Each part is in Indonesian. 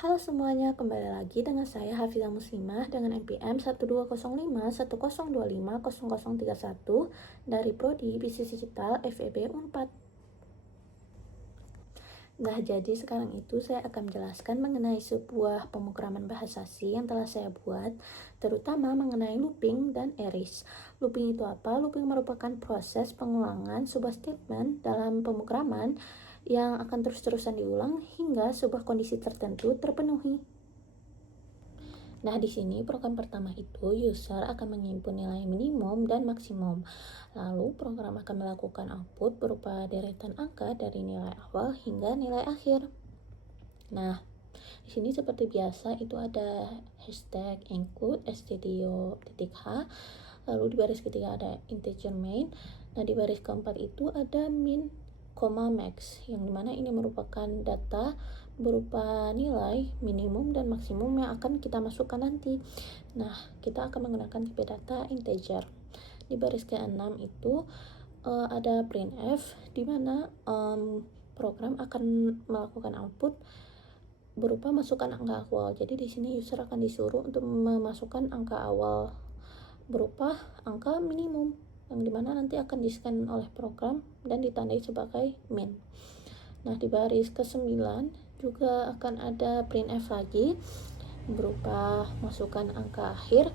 Halo semuanya, kembali lagi dengan saya Hafizah Muslimah dengan NPM 120510250031 dari Prodi Bisnis Digital FEB Unpad. Nah, jadi sekarang itu saya akan menjelaskan mengenai sebuah pemrograman bahasa C yang telah saya buat, terutama mengenai looping dan arrays. Looping itu apa? Looping merupakan proses pengulangan sebuah statement dalam pemrograman yang akan terus-terusan diulang hingga sebuah kondisi tertentu terpenuhi. Nah, di sini program pertama itu user akan menginput nilai minimum dan maksimum. Lalu program akan melakukan output berupa deretan angka dari nilai awal hingga nilai akhir. Nah, di sini seperti biasa itu ada hashtag include stdio.h. Lalu di baris ketiga ada integer main. Nah, di baris keempat itu ada min, max, yang dimana ini merupakan data berupa nilai minimum dan maksimum yang akan kita masukkan nanti. Nah, kita akan menggunakan tipe data integer. Di baris ke-6 itu ada printf, di mana program akan melakukan output berupa masukkan angka awal. Jadi di sini user akan disuruh untuk memasukkan angka awal berupa angka minimum, yang dimana nanti akan di-scan oleh program dan ditandai sebagai min. Nah, di baris ke-9 juga akan ada printf lagi berupa masukkan angka akhir,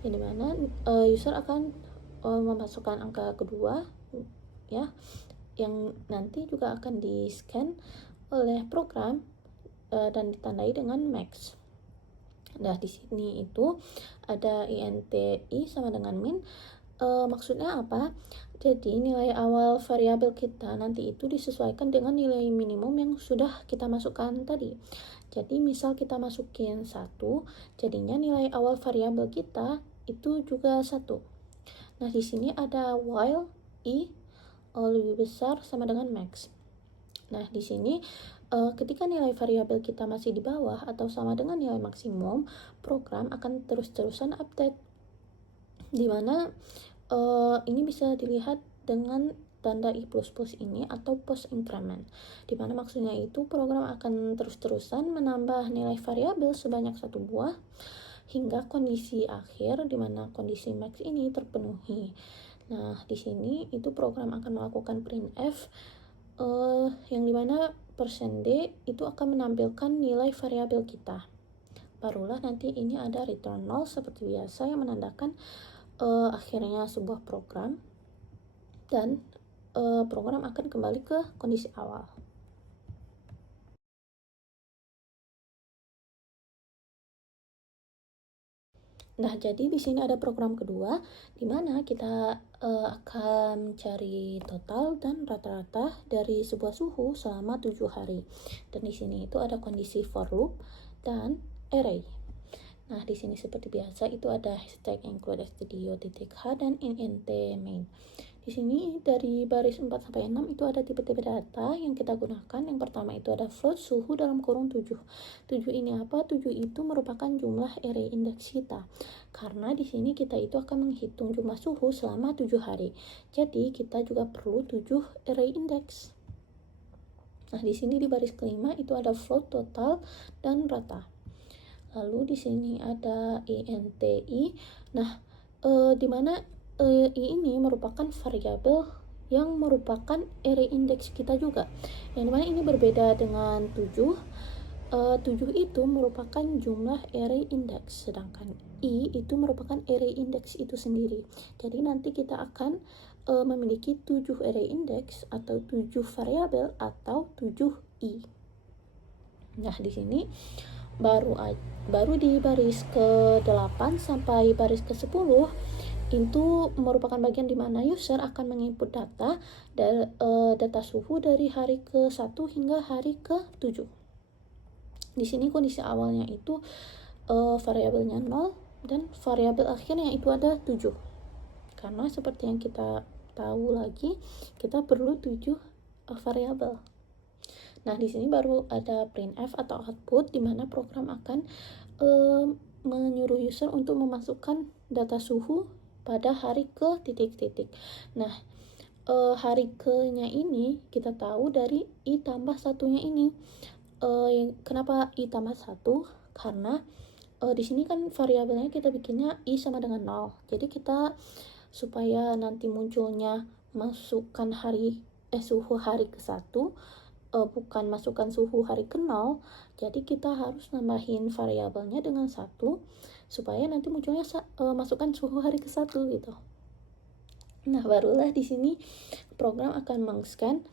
yang dimana user akan memasukkan angka kedua ya, yang nanti juga akan di-scan oleh program dan ditandai dengan max. Nah, di sini itu ada inti sama dengan min. Maksudnya apa? Jadi nilai awal variabel kita nanti itu disesuaikan dengan nilai minimum yang sudah kita masukkan tadi. Jadi misal kita masukin 1, jadinya nilai awal variabel kita itu juga 1. Nah, di sini ada while i lebih besar sama dengan max. Nah, di sini ketika nilai variabel kita masih di bawah atau sama dengan nilai maksimum, program akan terus-terusan update, di mana ini bisa dilihat dengan tanda i++ ini atau post increment, di mana maksudnya itu program akan terus-terusan menambah nilai variabel sebanyak 1 buah hingga kondisi akhir, di mana kondisi max ini terpenuhi. Nah, di sini itu program akan melakukan printf yang dimana %d itu akan menampilkan nilai variabel kita. Barulah nanti ini ada return 0 seperti biasa yang menandakan akhirnya sebuah program, dan program akan kembali ke kondisi awal. Nah, jadi di sini ada program kedua di mana kita akan cari total dan rata-rata dari sebuah suhu selama 7 hari. Dan di sini itu ada kondisi for loop dan array. Nah, di sini seperti biasa itu ada hashtag include stdio.h dan int main. Di sini dari baris 4 sampai 6 itu ada tipe-tipe data yang kita gunakan. Yang pertama itu ada float suhu dalam kurung 7. 7 ini apa? 7 itu merupakan jumlah array index kita. Karena di sini kita itu akan menghitung jumlah suhu selama 7 hari. Jadi kita juga perlu 7 array index. Nah, di sini di baris kelima itu ada float, total, dan rata. Lalu di sini ada inti. Nah, di mana i ini merupakan variabel yang merupakan array index kita juga. Yang dimana ini berbeda dengan 7. 7 itu merupakan jumlah array index, sedangkan i itu merupakan array index itu sendiri. Jadi nanti kita akan memiliki 7 array index atau 7 variabel atau 7 i. Nah, di sini baru di baris ke-8 sampai baris ke-10 itu merupakan bagian di mana user akan menginput data suhu dari hari ke-1 hingga hari ke-7. Di sini kondisi awalnya itu variabelnya 0 dan variabel akhirnya itu ada 7. Karena seperti yang kita tahu lagi, kita perlu 7 variabel. Nah, di sini baru ada printf atau output, di mana program akan menyuruh user untuk memasukkan data suhu pada hari ke titik-titik. Nah, hari ke-nya ini kita tahu dari i tambah satunya ini. kenapa i tambah 1? Karena di sini kan variabelnya kita bikinnya i sama dengan 0. Jadi kita supaya nanti munculnya masukkan suhu hari ke-1, bukan masukkan suhu hari ke-0, jadi kita harus nambahin variabelnya dengan 1 supaya nanti munculnya masukkan suhu hari ke-1 gitu. Nah, barulah di sini program akan meng-scan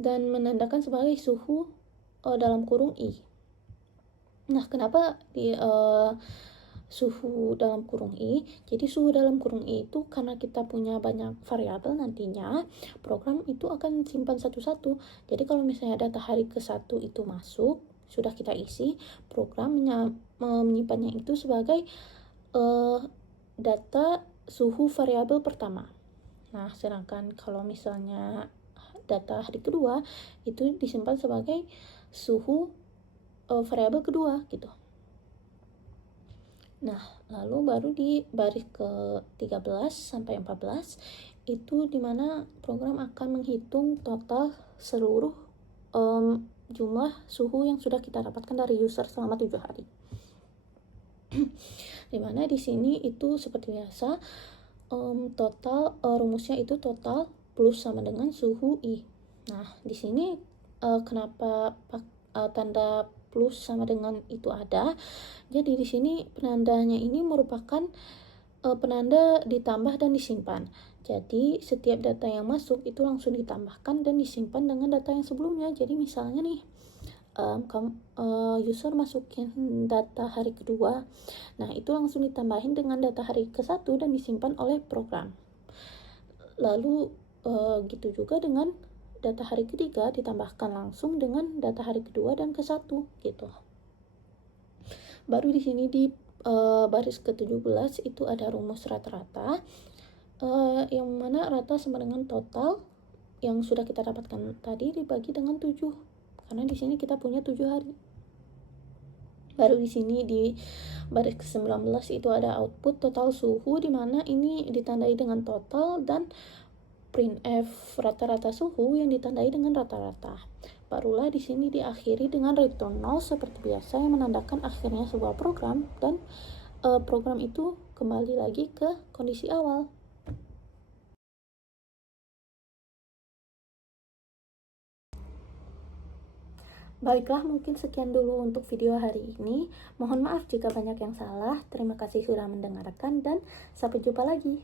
dan menandakan sebagai suhu dalam kurung i. Nah, kenapa di suhu dalam kurung i? Jadi suhu dalam kurung i itu karena kita punya banyak variabel, nantinya program itu akan simpan satu-satu. Jadi kalau misalnya data hari ke-1 itu masuk, sudah kita isi, program menyimpannya itu sebagai data suhu variabel pertama. Nah, sedangkan kalau misalnya data hari kedua itu disimpan sebagai suhu variabel kedua gitu. Nah, lalu baru di baris ke-13 sampai 14 itu dimana program akan menghitung total seluruh jumlah suhu yang sudah kita dapatkan dari user selama 7 hari. Dimana di sini itu seperti biasa, total rumusnya itu total plus sama dengan suhu i. Nah, di sini kenapa tanda plus sama dengan itu ada? Jadi di sini penandanya ini merupakan penanda ditambah dan disimpan. Jadi setiap data yang masuk itu langsung ditambahkan dan disimpan dengan data yang sebelumnya. Jadi misalnya nih, user masukin data hari kedua, nah itu langsung ditambahin dengan data hari ke-1 dan disimpan oleh program. Lalu gitu juga dengan data hari ketiga ditambahkan langsung dengan data hari kedua dan ke-1 gitu. Baru di sini di baris ke-17 itu ada rumus rata-rata, yang mana rata sama dengan total yang sudah kita dapatkan tadi dibagi dengan 7. Karena di sini kita punya 7 hari. Baru di sini di baris ke-19 itu ada output total suhu, di mana ini ditandai dengan total, dan printf rata-rata suhu yang ditandai dengan rata-rata. Barulah di sini diakhiri dengan return 0 seperti biasa yang menandakan akhirnya sebuah program, dan program itu kembali lagi ke kondisi awal. Baiklah, mungkin sekian dulu untuk video hari ini. Mohon maaf jika banyak yang salah. Terima kasih sudah mendengarkan dan sampai jumpa lagi.